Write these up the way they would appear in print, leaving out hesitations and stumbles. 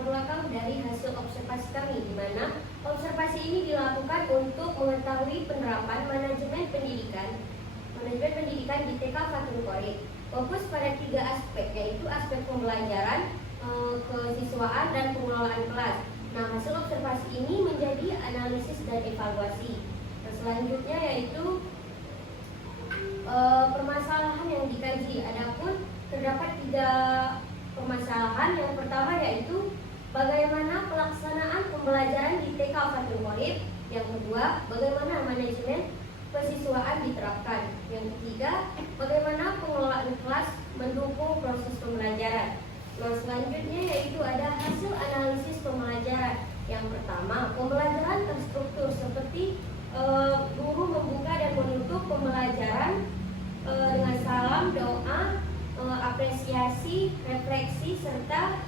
latar belakang dari hasil observasi kami, di mana observasi ini dilakukan untuk mengetahui penerapan manajemen pendidikan di TK Fathul Qorib. Fokus pada 3 aspek, yaitu aspek pembelajaran, kesiswaan, dan pengelolaan kelas. Nah, hasil observasi ini menjadi analisis dan evaluasi. Nah, selanjutnya yaitu permasalahan yang dikaji. Adapun terdapat 3 permasalahan. Yang pertama yaitu bagaimana pelaksanaan pembelajaran di TK Fathul Qorib. Yang kedua, bagaimana manajemen kesiswaan diterapkan. Yang ketiga, bagaimana pengelolaan kelas mendukung proses pembelajaran. Nah, selanjutnya yaitu ada hasil analisis pembelajaran. Yang pertama, pembelajaran terstruktur seperti guru membuka dan menutup pembelajaran dengan salam, doa, apresiasi, refleksi, serta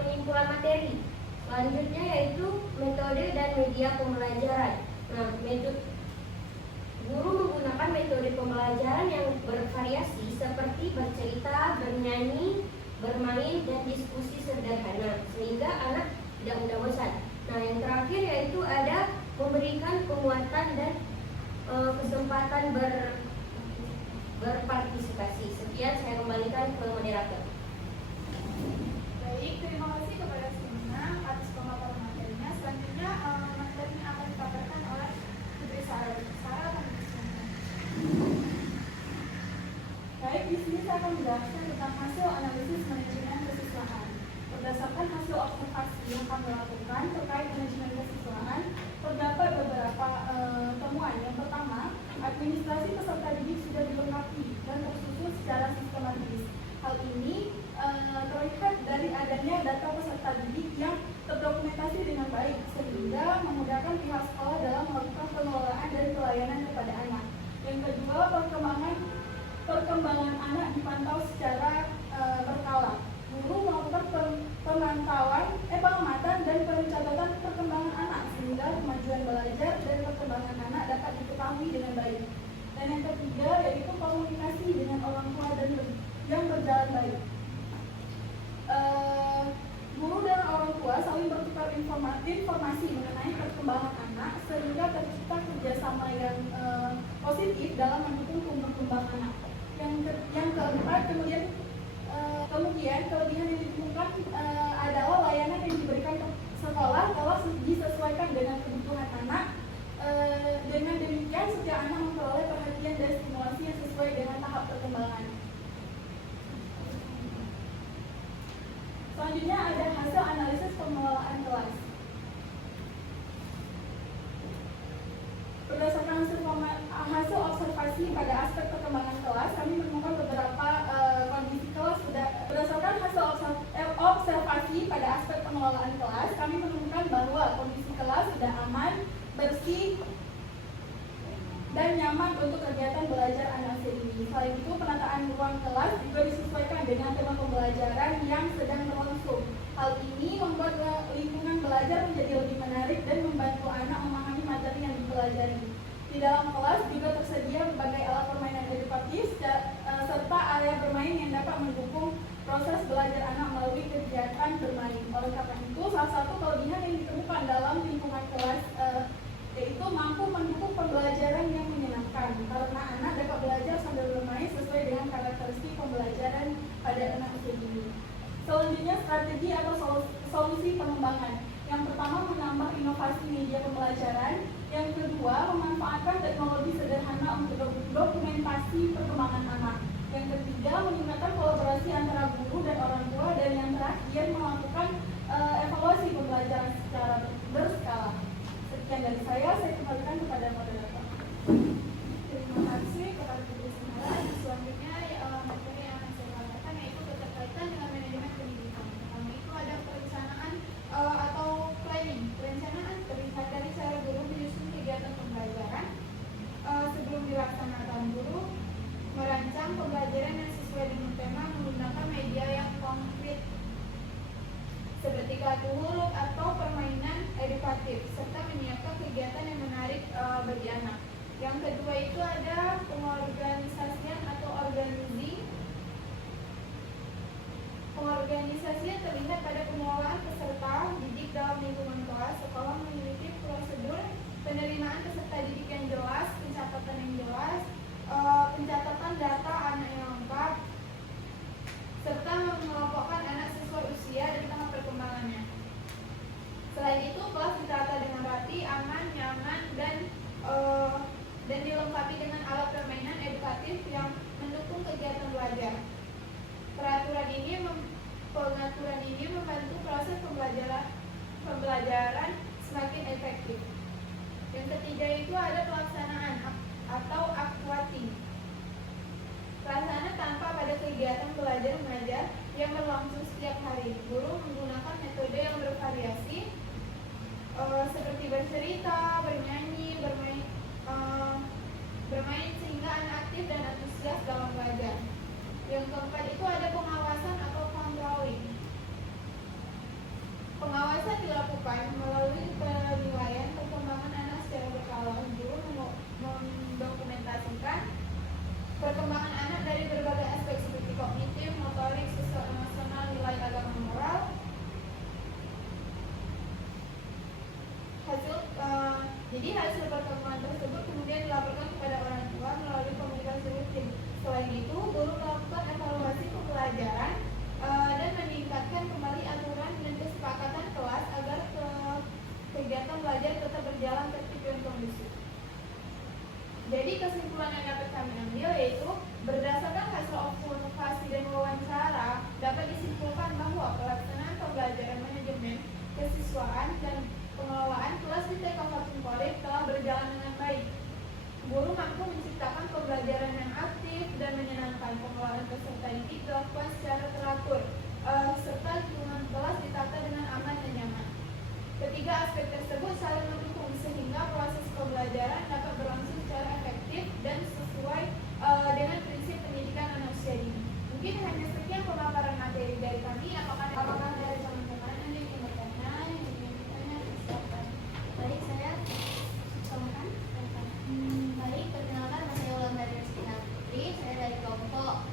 penyimpulan materi. Selanjutnya yaitu metode dan media pembelajaran. Nah, guru menggunakan metode pembelajaran yang bervariasi seperti bercerita, bernyanyi, bermain, dan diskusi sederhana sehingga anak tidak mudah bosan. Nah, yang terakhir yaitu ada memberikan penguatan dan kesempatan berpartisipasi. Sekian, saya kembalikan ke moderator. Baik, terima kasih kepada semuanya atas pemaparan materinya. Selanjutnya materi yang akan dipaparkan oleh Putri Sarah. Baik, di sini saya akan menjelaskan tentang hasil analisis manajemen kesiswaan. Berdasarkan hasil observasi yang kami lakukan terkait manajemen kesiswaan, terdapat beberapa temuan. Yang pertama, administrasi peserta didik sudah dilengkapi dan tersusun secara sistematis. Hal ini terlihat dari adanya data peserta didik yang terdokumentasi dengan baik, sehingga memudahkan pihak sekolah dalam melakukan pengelolaan dan pelayanan kepada anak. Yang kedua, perkembangan anak dipantau secara berkala. Guru melakukan pengamatan dan pencatatan perkembangan anak sehingga kemajuan belajar dan perkembangan anak dapat diketahui dengan baik. Dan yang ketiga yaitu komunikasi dengan orang tua dan yang berjalan baik. Guru dan orang tua saling bertukar informasi mengenai perkembangan anak sehingga tercipta kerjasama yang positif dalam mendukung tumbuh kembang anak. Yang keempat, kemudian kelebihan yang ditemukan adalah layanan yang diberikan ke sekolah telah disesuaikan dengan kebutuhan anak. Dengan demikian, setiap anak memperoleh perhatian dan stimulasi yang sesuai dengan tahap perkembangan. Selanjutnya ada hasil analisis pengelolaan kelas. Berdasarkan hasil observasi pada aspek perkembangan kelas, kami menemukan beberapa kondisi kelas. Berdasarkan hasil observasi pada aspek pengelolaan kelas, kami menemukan bahwa kondisi kelas sudah aman, bersih, dan nyaman untuk kegiatan belajar anak ini. Selain itu, penataan ruang kelas juga disesuaikan dengan tema pembelajaran yang sedang berlangsung. Hal ini membuat lingkungan belajar menjadi lebih menarik dan membantu anak memahami materi yang dipelajari. Di dalam kelas juga tersedia berbagai alat permainan edukatif serta area bermain yang dapat mendukung proses belajar anak melalui kegiatan bermain. Oleh karena itu, salah satu kelebihan yang ditemukan dalam lingkungan kelas yaitu mampu mendukung pembelajaran yang menyenangkan karena anak dapat belajar sambil bermain sesuai dengan karakteristik pembelajaran pada anak usia dini. Selanjutnya, strategi atau solusi pengembangan. Yang pertama, menambah inovasi media pembelajaran. Yang kedua, memanfaatkan teknologi sederhana untuk dokumentasi perkembangan anak. Yang ketiga, meningkatkan kolaborasi antara guru dan orang tua. Dan yang terakhir, melakukan evaluasi pembelajaran secara berskala. Sekian dari saya kembalikan kepada moderator. Terima kasih kepada Putri Sarah. Selanjutnya materi yang akan saya sampaikan yaitu berkaitan dengan manajemen pendidikan. Pertama itu ada perencanaan atau planning. Perencanaan terlihat dari cara guru menyusun kegiatan pembelajaran sebelum dilaksanakan. Guru merancang pembelajaran yang sesuai dengan tema menggunakan media yang konkret seperti kartu huruf atau permainan edukatif, serta menyiapkan kegiatan yang menarik bagi anak. Yang kedua itu ada pengorganisasian atau Pengorganisasian terlihat pada pengelolaan peserta pelajar. Pengaturan ini membantu proses pembelajaran semakin efektif. Yang ketiga itu ada pelaksanaan atau aquating. Pelaksana tanpa pada kegiatan belajar mengajar yang berlangsung setiap hari. Guru menggunakan metode yang bervariasi seperti bercerita, bernyanyi, bermain sehingga anak aktif dan antusias dalam belajar. Yang keempat itu ada pengawasan atau controlling. Pengawasan dilakukan melalui penilaian perkembangan anak secara berkala. Guru mendokumentasikan perkembangan anak dari berbagai aspek seperti kognitif, motorik, sosial, emosional, nilai agama, moral. Jadi hasil pertemuan tersebut kemudian dilaporkan kepada orang tua melalui komunikasi rutin. Selain itu, guru melakukan evaluasi pembelajaran dan meningkatkan kembali aturan dan kesepakatan kelas agar kegiatan belajar tetap berjalan tertib dan kondusif. Jadi kesimpulan yang dapat kami ambil yaitu berdasarkan hasil observasi dan wawancara dapat disimpulkan bahwa pelaksanaan pembelajaran manajemen kesiswaan dan pengelolaan kelas di TK Fathul Qorib telah berjalan dengan baik. Guru mampu menciptakan pembelajaran yang aktif dan menyenangkan. Pengelolaan peserta didik dilakukan secara teratur, serta lingkungan kelas ditata dengan aman dan nyaman. Ketiga aspek tersebut saling mendukung sehingga proses pembelajaran dapat berlangsung secara efektif dan sesuai dengan prinsip pendidikan anak usia dini. Mungkin hanya sekian pemaparan materi dari kami. Apakah dari teman-teman ada yang ingin bertanya, yang ingin bertanya, silakan. Baik, saya Somekan. Baik, perkenalkan saya Wulandari Rizkina Putri. Saya dari kelompok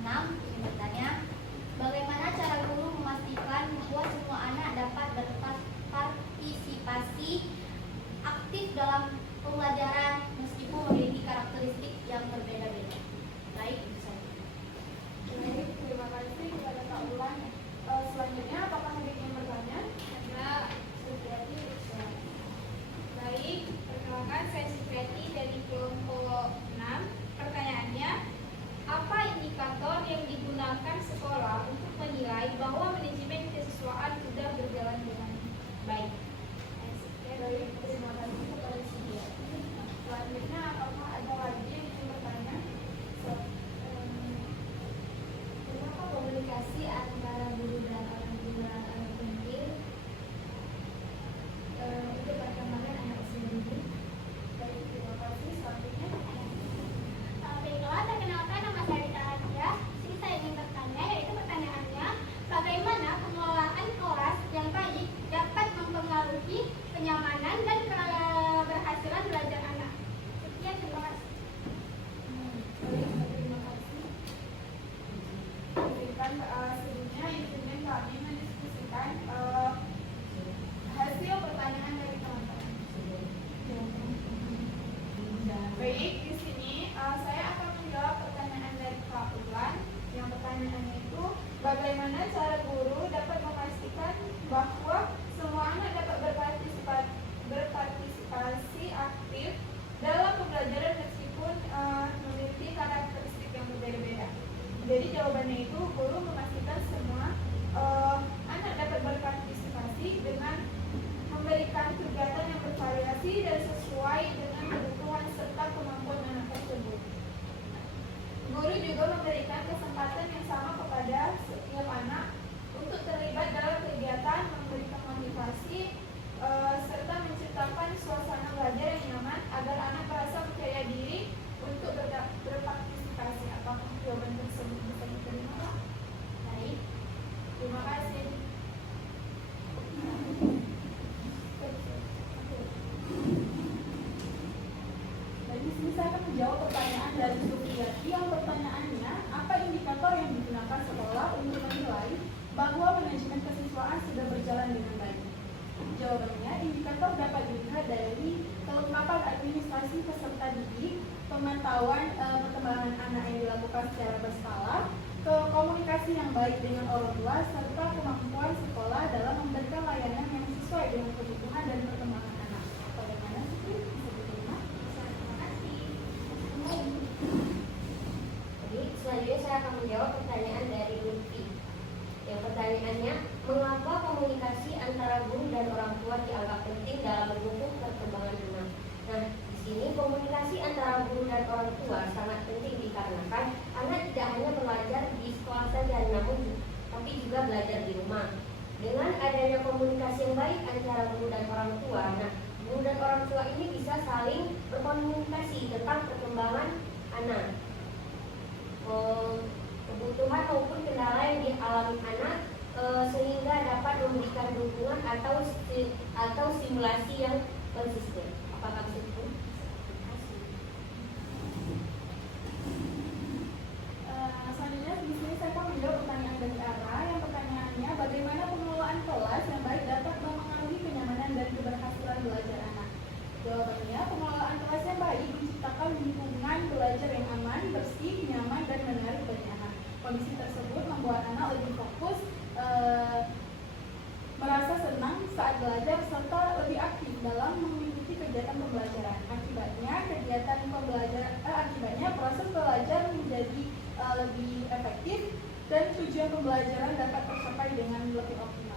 6 ingin bertanya, bagaimana cara guru memastikan bahwa semua anak dapat berpartisipasi aktif dalam pembelajaran meskipun memiliki karakteristik yang berbeda-beda? Baik, itu saja. Baik, terima kasih kepada Kak Ulan. Selanjutnya, apakah ada yang bertanya? Ada Supriyati. Baik, perkenalkan saya Supriyati dari kelompok 6. Pertanyaannya, apa indikator yang digunakan sekolah untuk menilai bahwa manajemen kesiswaan sudah berjalan dengan baik? Baik, terima kasih kepada Supriyati. Selanjutnya, apakah ada lagi yang ingin bertanya? Kenapa komunikasi antara guru dan orang tua sangat penting untuk perkembangan anak usia dini? Baik, terima kasih. Selanjutnya, Baiklah, perkenalkan nama saya Rita Adia. Sini saya ingin bertanya, yaitu pertanyaannya, bagaimana pengelolaan kelas yang baik dapat mempengaruhi kenyamanan dan keberhasilan belajar anak? Sekian, terima kasih. baik, terima kasih. Sebelumnya izinkan kami mendiskusikan hasil pertanyaan dari teman-teman. Baik, di sini saya akan menjawab pertanyaan dari Kak Ulan. Yang pertanyaannya itu, bagaimana cara guru dapat memastikan bahwa semua anak dapat berpartisipasi aktif dalam pembelajaran meskipun memiliki karakteristik yang berbeda-beda. Jadi jawabannya itu, guru memastikan semua anak dapat berpartisipasi dengan memberikan kegiatan yang bervariasi dan sesuai dengan kebutuhan serta kemampuan anak tersebut. Guru juga memberikan kesempatan yang sama kepada setiap anak untuk terlibat dalam kegiatan, memberikan motivasi, serta menciptakan suasana belajar yang nyaman agar anak merasa percaya diri untuk berpartisipasi. Apakah jawaban tersebut bisa diterima, Pak? Baik, Terima kasih. Dan di sini saya akan menjawab pertanyaan dari Supriyati yang pertanyaannya, apa indikator yang digunakan sekolah untuk menilai bahwa manajemen kesiswaan sudah berjalan dengan baik? Jawabannya, indikator dapat dilihat dari kelengkapan administrasi peserta didik, pemantauan perkembangan anak yang dilakukan secara berskala, komunikasi yang baik dengan orang tua, serta kemampuan sekolah dalam memberikan layanan yang sesuai dengan kebutuhan dan perkembangan anak. Bagaimana sih? Bisa diterima? Terima kasih. antara guru dan orang tua dianggap penting dalam mendukung perkembangan anak. Nah, di sini komunikasi antara guru dan orang tua sangat penting dikarenakan anak tidak hanya belajar di sekolah saja, namun tapi juga belajar di rumah. Dengan adanya komunikasi yang baik antara guru dan orang tua, nah guru dan orang tua ini bisa saling berkomunikasi tentang perkembangan anak, kebutuhan maupun kendala yang dialami anak, sehingga dapat memberikan dukungan atau stimulasi yang konsisten. Apakah begitu? Selanjutnya di sini saya akan menjawab pertanyaan dari Ara. Yang pertanyaannya, bagaimana pengelolaan kelas yang baik dapat mempengaruhi kenyamanan dan keberhasilan belajar anak? Jawabannya, pengelolaan kelas yang baik menciptakan lingkungan belajar yang aman, bersih, nyaman, dan menarik bagi anak. Kondisi tersebut membuat anak lebih fokus, merasa senang saat belajar, serta lebih aktif dalam mengikuti kegiatan pembelajaran. Akibatnya proses belajar menjadi lebih efektif dan tujuan pembelajaran dapat tercapai dengan lebih optimal.